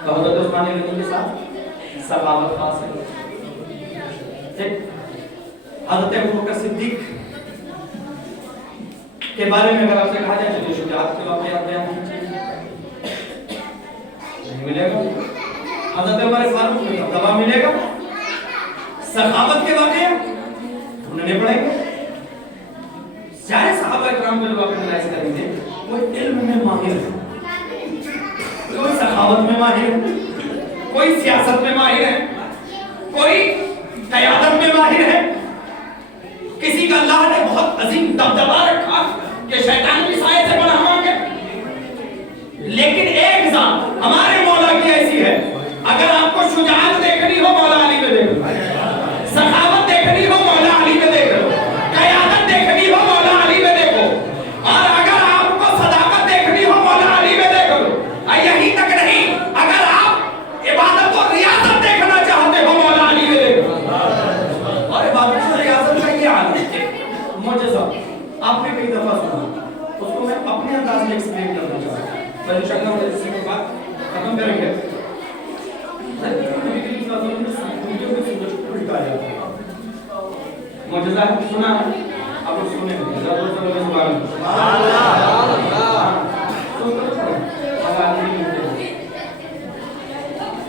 तो हज़रत उस्मान गनी के साथ सखावत खास है। हज़रत अबू बकर सिद्दीक के बारे में अगर आपसे कहा जाए तो शुजाअत के वाक़या बयान कीजिए, नहीं मिलेगा। हज़रत उमर फारूक में दवा मिलेगा। सखावत के वाक़या उन्होंने पढ़ेंगे। सारे सहाबा इकराम को जब आप एनालाइज करेंगे, वो इल्म में माहिर है, कोई सखावत में माहिर है, कोई सियासत में माहिर है, कोई क़यादत में माहिर है। किसी का अल्लाह ने बहुत अजीम दबदबा रखा कि शैतान की साए से बड़ा मांगे, लेकिन एक जात हमारे मौला की ऐसी है, अगर आपको शुजाअत देखनी हो मौला अली में देखो, सखावत देखनी हो मौला अली में देखो, क़यादत देखनी हो मौला अली में देखो, और अगर आपको सदाकत देखनी हो मौला अली में देखो। यही तक नहीं, अगर आप इबादत और रियासत देखना चाहते हो मौला अली में देखो। और इबादत और रियासत का ये हाल है, मुझे आपने कई दफा सुना, उसको मैं अपने अंदाज में एक्सप्लेन करना चाहता हूँ। मैं इंशाअल्लाह इसी के बाद खत्म करेंगे। मुझे सुना है, आप लोग सुने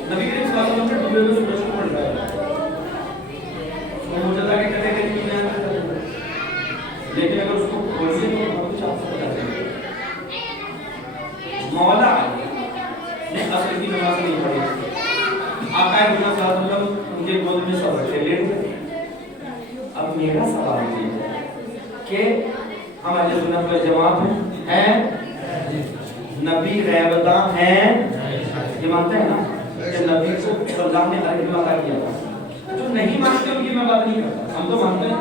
नबी करीम सल्लल्लाहु अलैहि वसल्लम ने सूरज को पढ़ाया, मुझे कहते सवाल किए कि हम अहले सुन्नत वल जमात हैं, नबी गैबता हैं, ये मानते हैं ना कि नबी को अल्लाह ने हर इल्म अता किया था। जो नहीं मानते उनकी मैं बात नहीं करता, हम तो मानते हैं,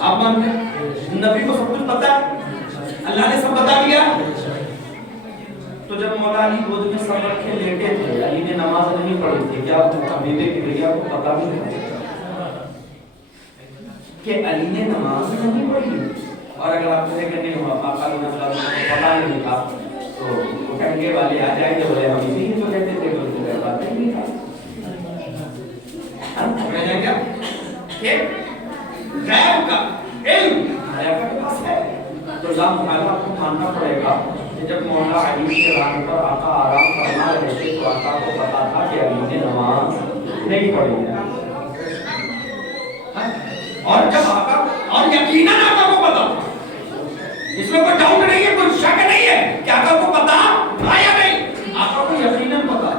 आप मानते हैं नबी को सब कुछ पता है, अल्लाह ने सब बता दिया। तो जब मौला अली गोद में सर रखे लेटे थे, अली ने नमाज नहीं पढ़ी थी, क्या बीबी की भैया को पता भी नहीं कि अली ने नमाज नहीं पढ़ी? और अगर आप कहें कि नहीं हुआ पापा को पता नहीं था, तो वो कहेंगे वाले आ जाएंगे, बोले हम इसी ही तो कहते थे, बोलते थे बात नहीं था। समझ जाएंगे कि गैब का इल्म आया के पास है, तो अल्लाह ताला को मानना पड़ेगा कि जब मौला अली के रान पर आका आराम फरमा रहे थे, तो आका को पता था कि अली ने नमाज नहीं पढ़ी है। और जब आका, और यकीनन आका को पता, इसमें कोई डाउट नहीं है, कोई शक नहीं है कि आका को पता था या नहीं, आका को यकीनन पता।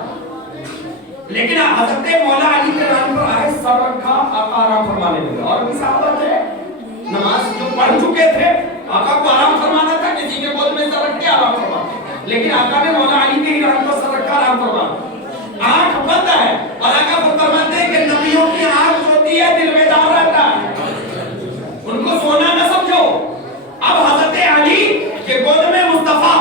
लेकिन हज़रत मौला अली के नाम पर आए, सर रखा, आका आराम फरमाने लगे। और भी सहाबा थे नमाज जो पढ़ चुके थे, आका को आराम फरमाना था, किसी के गोद में सर रख के आराम फरमाते, लेकिन आका ने मौला अली के नाम पर सर रखा, आराम फरमाना। आंख बंद है और आका फरमाते हैं कि नबियों की आंख होती है, दिल बेदार रहता है, उनको सोना न समझो। अब हज़रत अली के गोद में मुस्तफा,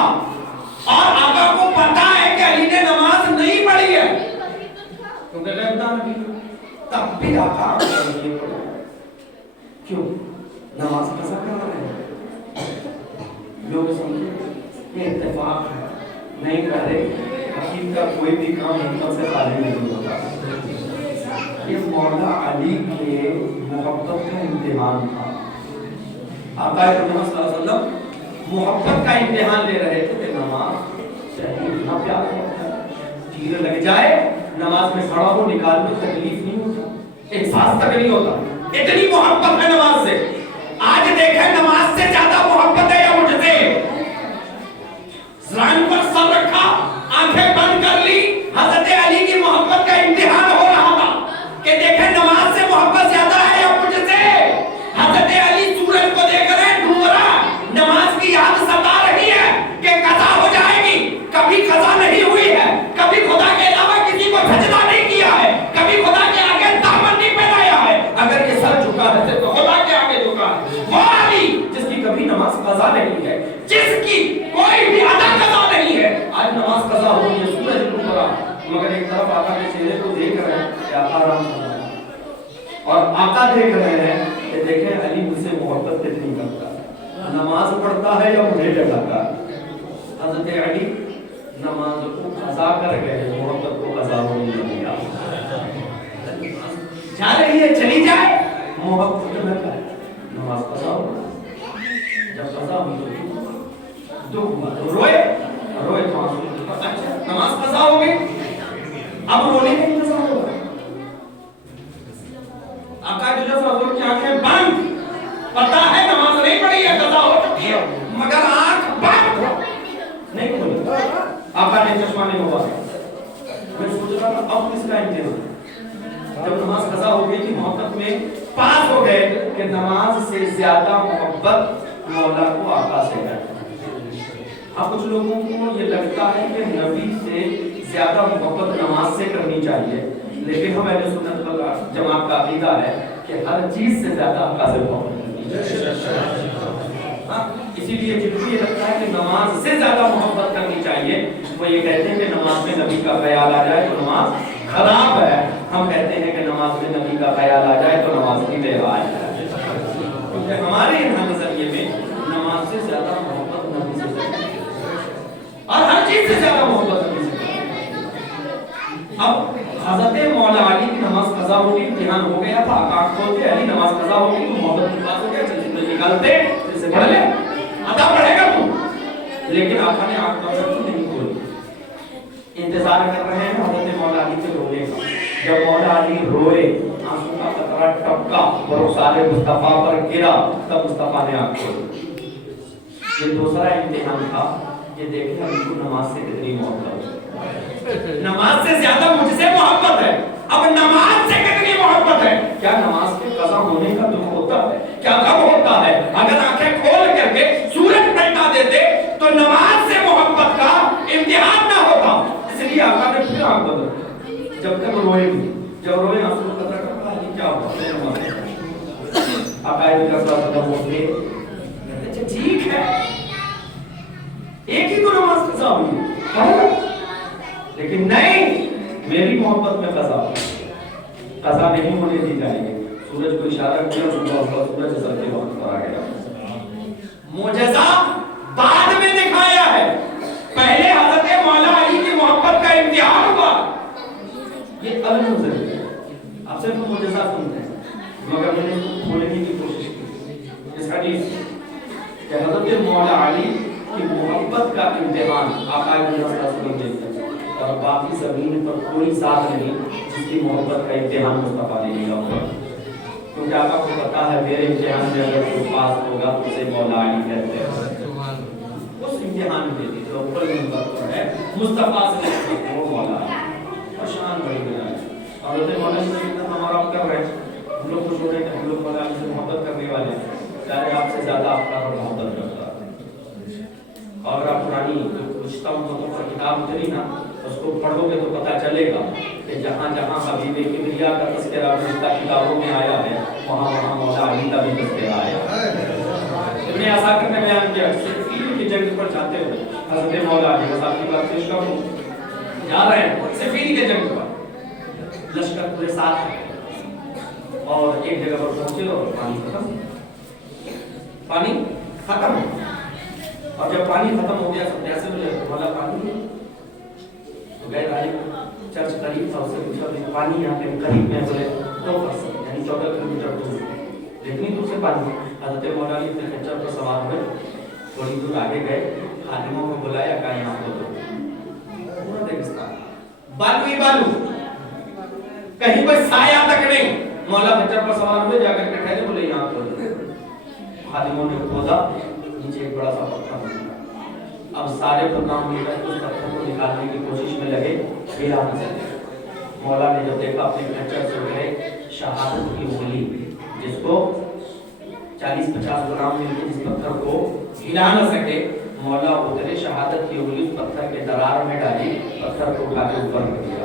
और आका को पता है कि अली ने नमाज नहीं पढ़ी है, क्योंकि तब भी आका नहीं पढ़ा। क्यों? नमाज कसा कर रहे हैं लोग, समझे ये इत्तेफाक है, नहीं कर रहे। हकीम का कोई भी काम हिम्मत से खाली नहीं होता। ये मौला अली के मोहब्बत का इम्तिहान था। आका सल्लल्लाहु अलैहि वसल्लम मोहब्बत का इम्तिहान ले रहे थे कि नमाज चाहिए, इतना प्यार करता है, चीज़ें लग जाए, नमाज में खड़ा हो, निकाल दो, तकलीफ नहीं होता, एहसास तक नहीं होता, इतनी मोहब्बत है नमाज से। आज देखें नमाज से ज्यादा मोहब्बत है या मुझसे? ज़रान पर सर रखा, आंखें बंद कर ली, हज़रत अली की मोहब्बत का इम्तिहान हो रहा था कि देखें नमाज से मोहब्बत ज्यादा है या मुझसे? हज़रत अली सूरज को देख रहे हैं डूब रहा, नमाज की याद सता रही है कि कज़ा हो जाएगी, कभी कज़ा नहीं हुई है, कभी खुदा के अलावा किसी को सजदा नहीं किया है, कभी खुदा के आगे दामन नहीं फैलाया है। अगर ये सर झुका है तो खुदा के आगे झुका है। वो अली जिसकी कभी नमाज कज़ा नहीं है, जिसकी कोई भी अदा कज़ा नहीं है, आज नमाज कज़ा हो रही है, सूरज डूब रहा, मगर एक तरफ आका के चेहरे को देख रहे हैं कि आका आराम कर रहे हैं, और आका देख रहे हैं कि देखें अली मुझसे मोहब्बत कितनी करता है, नमाज पढ़ता है या मुझे जगाता है। हज़रत अली नमाज को कज़ा कर गए, मोहब्बत को कज़ा होने नहीं दिया। जा रही है चली जाए, मोहब्बत में है, नमाज कज़ा हो, जब कज़ा हुई तो दुख हुआ, तो रोए तो आंसू, अच्छा नमाज कज़ा हो गई, अब रोने का इंतजार हो रहा है। आका रसूल की आंखें बंद, पता है नमाज नहीं पढ़ी है, कज़ा हो चुकी है, मगर आंख बंद नहीं खोली। आका ने चश्मा नहीं हुआ। मैं सोच रहा था अब किसका इंतजार, जब नमाज कज़ा हो गई थी, मोहब्बत में पास हो गए कि नमाज से ज्यादा मोहब्बत मौला को आका से है। अब कुछ लोगों को ये लगता है कि नबी से ज्यादा मोहब्बत नमाज से करनी चाहिए, लेकिन हम अहले सुन्नत वल जमात का अकीदा है कि हर चीज से ज्यादा आका से मोहब्बत करनी चाहिए। इसीलिए जिनको ये लगता है कि नमाज से ज्यादा मोहब्बत करनी चाहिए, वो ये कहते हैं कि नमाज में नबी का ख्याल आ जाए तो नमाज खराब है। हम कहते हैं कि नमाज में नबी का ख्याल आ जाए तो नमाज की बेवाज है, क्योंकि हमारे यहाँ नजरिए में नमाज से ज्यादा मोहब्बत नबी से और हर चीज से ज्यादा मोहब्बत नबी से। अब हज़रत मौला अली की नमाज कज़ा हो गई, इम्तिहान हो गया था, आका खोलते अली नमाज कज़ा हो गई, तो मोहब्बत की बात हो गया, चल निकालते से पढ़ ले, अदा पढ़ेगा तू, लेकिन आका ने आंख बंद नहीं खोली, इंतजार कर रहे हैं हज़रत मौला अली के रोने का। जब मौला अली रोए, आंसू का कतरा टपका और साले मुस्तफा पर गिरा, तब मुस्तफा ने आंख खोली। ये दूसरा इम्तिहान था, ये देखें हमको नमाज से कितनी मोहब्बत है, नमाज से ज्यादा मुझसे मोहब्बत है। अब नमाज से कितनी मोहब्बत है, क्या नमाज के कज़ा होने का दुख होता है? क्या कब होता है? अगर आंखें खोल करके सूरज पलटा देते तो नमाज से मोहब्बत का इम्तिहान ना होता। इसलिए आका ने फिर आंख बंद, जब तक रोएगी, जब रोए आंसू को पता करता है क्या हुआ, आका इनका सब होते अच्छा ठीक है, एक ही तो नमाज कज़ा हुई, लेकिन नहीं, मेरी मोहब्बत में कज़ा नहीं होने दी जाएगी। सूरज को इशारा किया, सूरज असल के वक्त पर आ गया। मुजज़ा बाद में दिखाया है, पहले हज़रत मौला अली की मोहब्बत का इम्तिहान हुआ। ये अल-मुज़र आप सिर्फ मुजज़ा सुनते हैं, मगर मैंने खोलने की कोशिश की इस हदीस कि हज़रत मौला अली की मोहब्बत का इम्तिहान आका ने देखा, और बाकी ज़मीन पर कोई ज़ात नहीं जिसकी मोहब्बत का इम्तिहान मुस्तफा ने लिया होगा। क्योंकि आपको पता है मेरे इम्तिहान में अगर कोई पास होगा तो उसे मौला अली कहते हैं। उस इम्तिहान में जो ऊपर मुस्तफा है, मुस्तफा से वो मौला और शान बड़ी बना है। और हज़रत मौला से जितना हमारा कर रहे हैं, हम लोग खुश हो रहे हैं, हम लोग मौला अली से मोहब्बत करने वाले हैं, चाहे आपसे ज़्यादा आपका मोहब्बत करता है। और आप पुरानी रिश्ता पर किताब करी ना, उसको पढ़ोगे तो पता चलेगा कि जहाँ जहाँ हबीबे किबरिया का तज़किरा रिश्ता किताबों में आया है, वहाँ वहाँ मौला अली का भी तज़किरा आया है। इब्ने असाकिर ने बयान किया, सिफ़ीन की जंग पर जाते हुए हज़रत मौला अली साहब की बात पेश करूँ, जा रहे हैं सिफ़ीन के जंग पर, लश्कर पूरे साथ है और एक जगह पर पहुंचे और पानी खत्म, और जब पानी खत्म हो गया सब प्यासे बोले मौला पानी, तो गए राहिब चर्च करीब था, उससे पूछा पानी यहाँ पे करीब में, बोले 2% यानी 14 किलोमीटर दूर, जितनी दूर से पानी। हज़रत मौला अली अपने खच्चर पर सवार हुए, थोड़ी दूर आगे गए, खादिमों को बुलाया, कहा यहाँ को दो, पूरा रेगिस्तान बालू ही बालू, कहीं कोई साया तक नहीं। मौला खच्चर पर सवार हुए, जाकर के ठहरे, बोले यहाँ को दो। खादिमों ने खोदा, नीचे एक बड़ा सा पत्थर मिला। अब सारे प्रोग्राम मिलकर उस पत्थर को निकालने की कोशिश में लगे, मिला न सके। मौला ने जब देखा अपने खच्चर से उठे शहादत की उंगली, जिसको 40-50 गुलाम मिलकर जिस पत्थर को हिला न सके, मौला उतरे, शहादत की उंगली उस पत्थर के दरार में डाली, पत्थर को उठा के ऊपर रख दिया।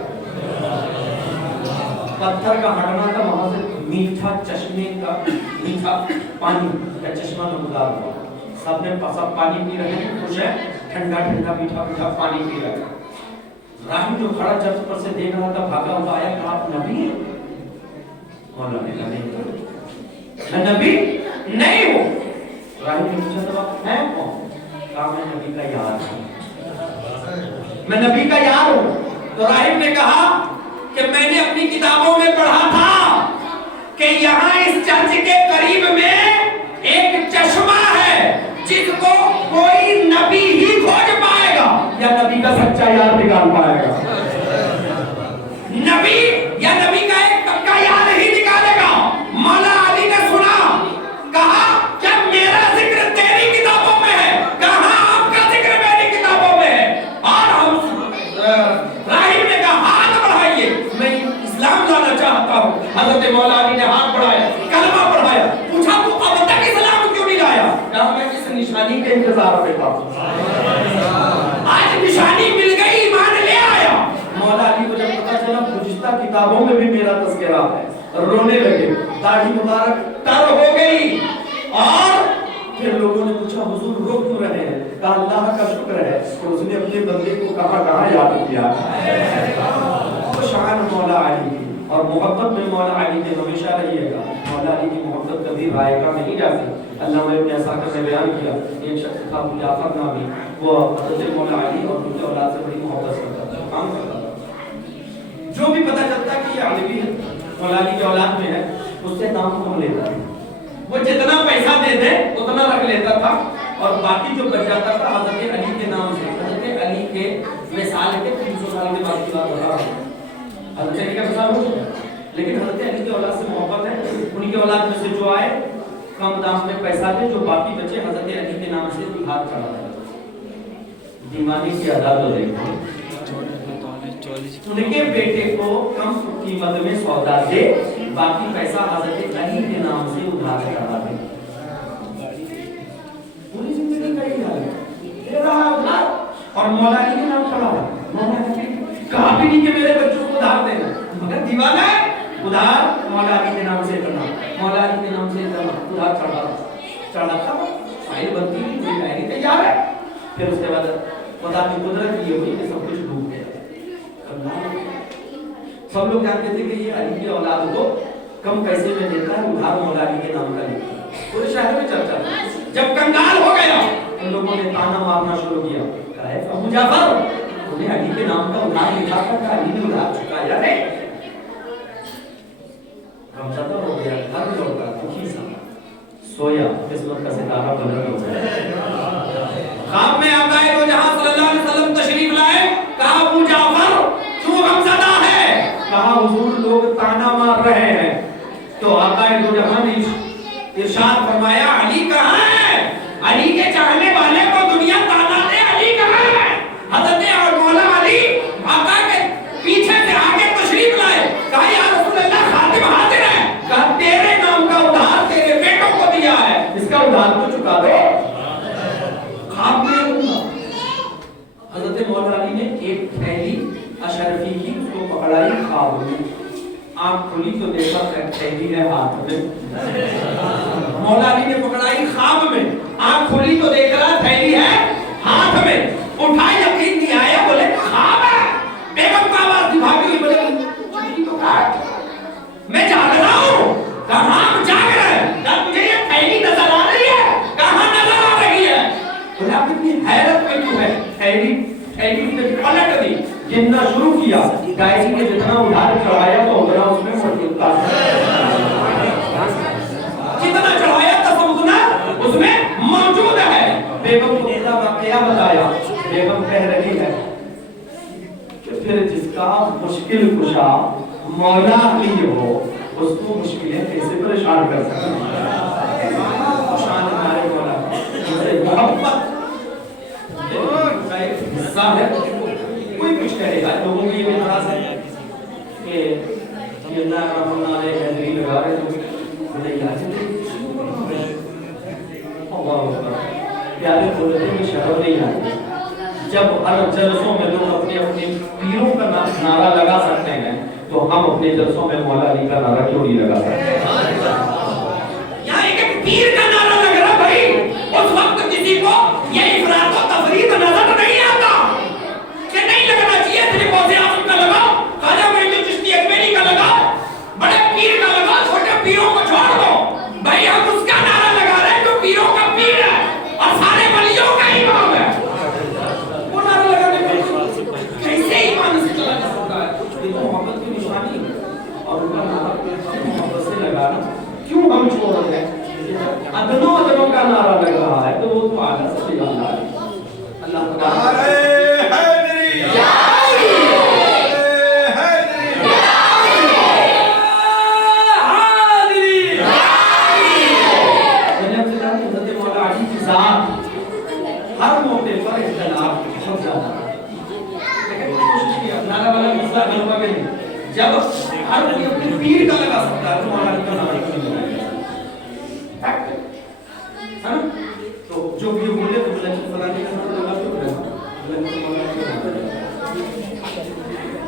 पत्थर का हटना था, वहां से मीठा चश्मे का मीठा पानी का चश्मा नमदार हुआ। सबने सब पानी पी रहे हैं, खुश है, ठंडा ठंडा मीठा मीठा पानी पी रहे हैं। राहिब जो खड़ा चर्च पर से देख रहा था, भागा हुआ आया, कहा आप नबी हैं? मौला ने कहा नहीं, मैं नबी नहीं हूँ। राहिब ने पूछा तो आप हैं कौन? कहा मैं नबी का यार हूँ, मैं नबी का यार हूँ। तो राहिब ने कहा कि मैंने अपनी किताबों में पढ़ा था कि यहाँ इस चर्च के करीब में एक चश्मा है जिसको कोई नबी ही खोज पाएगा या नबी का सच्चा यार निकाल पाएगा। नबी या नबी का एक पक्का यार ही निकालेगा। मौला अली ने सुना, कहा क्या मेरा जिक्र तेरी किताबों में है? कहा आपका जिक्र मेरी किताबों में है। और हम राहिब ने कहा हाथ बढ़ाइए, मैं इस्लाम लाना चाहता हूँ। हज़रत मौला अली ने हाथ बढ़ाया, कलमा पढ़ाया, पूछा तू अब तक इस्लाम क्यों नहीं लाया? कहा मैं इस निशानी के इंतजार में था, आज निशानी मिल गई, ईमान ले आया। मौला अली को जब पता चला गुज़िश्ता किताबों में भी मेरा तज़किरा है, रोने लगे, दाढ़ी मुबारक तर हो गई। और फिर लोगों ने पूछा हुजूर रो क्यों रहे हैं? कहा अल्लाह का शुक्र है कि उसने अपने बंदे को कहां याद किया। तो शान मौला अली और मोहब्बत में मौला अली के हमेशा रहिएगा। मौला अली की मोहब्बत कभी रायगा नहीं जाती। अल्लाह ने ऐसा करके बयान किया, एक शख्स था अबू जाफर नामी, वो हज़रत मौला अली और उनके औलाद से बड़ी मोहब्बत करता था, काम करता था। जो भी पता चलता कि ये अली है, मौला अली की औलाद में है, उससे नाम कौन लेता है, वो जितना पैसा दे दे उतना रख लेता था, और बाकी जो बच जाता था हज़रत अली के नाम से। हज़रत अली के मिसाल के 300 साल के बाद की बात हो रहा है, हज़रत अली का मिसाल हो चुका, लेकिन हज़रत अली की औलाद से मोहब्बत है। उनकी औलाद में से जो आए कम दाम में पैसा दे, जो बाकी बचे हज़रत अली के नाम से जिहाद करा है। दीवानी की अदा तो देखो, उनके बेटे को कम कीमत में सौदा दे, बाकी पैसा हज़रत अली के नाम से उधार करा दे। اور مولا علی کے نام پڑھا رہا مولا علی کہا بھی نہیں کہ میرے بچوں کو ادھار دینا مگر دیوانہ ہے ادھار مولا علی کے نام سے کرنا مولا علی کے نام سے کرنا ادھار چڑھا تھا فائل بنتی ہے کوئی ڈائری تیار ہے پھر اس کے بعد خدا کی قدرت یہ ہوئی کہ سب کچھ ڈوب گیا سب لوگ جانتے تھے کہ یہ علی کی اولاد کو کم پیسے میں دیتا ہے ادھار مولا علی کے نام کا لکھتا ہے پورے شہر میں چرچا جب کنگال ہو گیا ان لوگوں نے تانا مارنا شروع کیا کہا ہے ابو جعفر انہیں علی کے نام کا ادھار لکھا تھا کہ علی نے ادھار چکایا ہے ہم زیادہ ہو گیا گھر لوٹ کر دکھی سا سویا قسمت کا ستارہ بدل ہو گیا خواب میں آقا دو جہاں صلی اللہ علیہ وسلم تشریف لائے کہا ابو جعفر کیوں غمزدہ ہے کہا حضور لوگ تانا مار رہے ہیں تو آقا دو جہاں نے ارشاد فرمایا علی کہاں ہے علی کے چاہنے والے کو دنیا تانا دے علی کہاں ہے حضرت اور مولا علی آقا کے پیچھے سے آگے تشریف لائے کہا یا رسول اللہ خاتم حاضر ہے کہا تیرے نام کا ادھار تیرے بیٹوں کو دیا ہے اس کا ادھار تو چکا دو خواب میں حضرت مولا علی نے ایک تھیلی اشرفی کی اس کو پکڑائی خواب میں آنکھ کھلی تو دیکھا تھیلی ہے ہاتھ میں مولا علی نے پکڑائی خواب میں آنکھ کھلی تو دیکھ رہا تھیلی ہے ہاتھ میں اٹھا یقین نہیں آیا بولے خواب ہے بیگم کا آواز دبھاگی ہوئی بولے چلی تو کاٹ میں جاگ رہا ہوں کہاں ہم جاگ رہے ہیں کہا تجھے یہ تھیلی نظر آ رہی ہے کہاں نظر آ رہی ہے بولے آپ اتنی حیرت میں کیوں ہے تھیلی نے پلٹ دی گننا شروع کیا گائے کے جتنا ادھار چڑھایا تو ادھر اس میں موجود جتنا چڑھایا تصونا اس میں موجود ہے بیگم کو پورا واقعہ بتایا بیگم کہہ رہی ہے کہ پھر جس کا مشکل کشا مولا علی ہو اس کو مشکلیں کیسے پریشان کر سکتے ہیں شان ہمارے مولا محبت حصہ ہے کوئی کچھ کہے گا لوگوں کی یہ اعتراض ہے کہ یہ اللہ رحمۃ اللہ علیہ حضری لگا رہے تو بولے اجازت ہے اللہ اکبر پیارے بولتے ہیں کہ شرم نہیں آتی جب ہر جلسوں میں لوگ اپنے اپنے پیروں کا نعرہ لگا سکتے ہیں تو ہم اپنے جلسوں میں مولا علی کا نعرہ کیوں نہیں لگا سکتے یہاں ایک پیر کا نعرہ لگ رہا بھائی اس وقت کسی کو یہ افراط و تفریط نظر نہیں آتا کہ نہیں لگنا چاہیے صرف غوث اعظم کا لگاؤ خواجہ معین الدین چشتی اجمیری کا لگاؤ بڑے پیر کا لگاؤ چھوٹے پیروں کو چھوڑ دو بھائی ہم اس کا نعرہ لگا رہے ہیں جو پیروں کا پیر ہے اور سارے ولیوں کا امام ہے وہ نعرہ لگانے میں کیسے ایمان سے چلا جا سکتا ہے یہ تو محبت کی نشانی ہے اور ان کا نعرہ محبت سے لگانا کیوں ہم چھوڑ رہے ہیں ادنوں کا نعرہ لگ رہا ہے تو وہ تو اعلیٰ سے اللہ ہے اللہ تعالی ہر موقع پر اختلاف بہت زیادہ لیکن کوشش کی نعرہ والا مسئلہ غلبہ میں نہیں جب ہر کوئی اپنے پیر کا لگا سکتا ہے تو مولا علی کا نعرہ کیوں نہیں لگائے ہے نا تو جو بھی بولے تو بولے فلانے کا نعرہ لگا کیوں رہا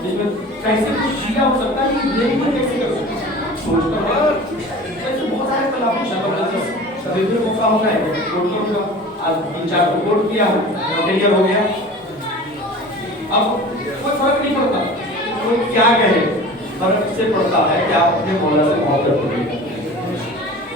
جس میں کیسے کچھ شیعہ ہو سکتا ہے کہ بلیک میں کیسے کر سکتا ہے سوچتا ہے ایسے بہت سارے خلافی شباب کبھی بھی موقع ہوتا ہے کورٹوں کا آج 3-4 کو کوٹ کیا کلیئر ہو گیا اب کوئی فرق نہیں پڑتا کوئی کیا کہے فرق سے پڑتا ہے کہ آپ اپنے مولا سے محبت کریں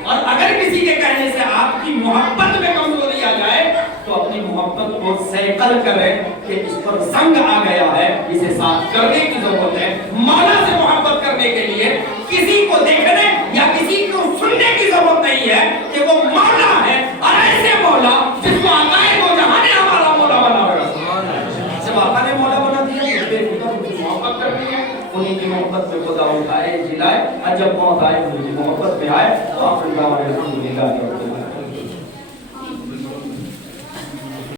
اور اگر کسی کے کہنے سے آپ کی محبت میں کمزوری آ جائے تو اپنی محبت کو سیکل کریں کہ اس پر زنگ آ گیا ہے اسے صاف کرنے کی ضرورت ہے مولا سے محبت کرنے کے لیے کسی کو دیکھنے یا کسی کو سننے کی ضرورت نہیں ہے کہ وہ مولا ہے اور ایسے مولا جس کو آقا دو جہاں نے ہمارا مولا بنا ہوگا جب آقا نے مولا بنا دیا تو بے خدا محبت کرنی ہے انہیں کی محبت میں خدا اٹھائے جلائے اور جب موت آئے انہیں کی محبت میں آئے تو آپ الحمدللہ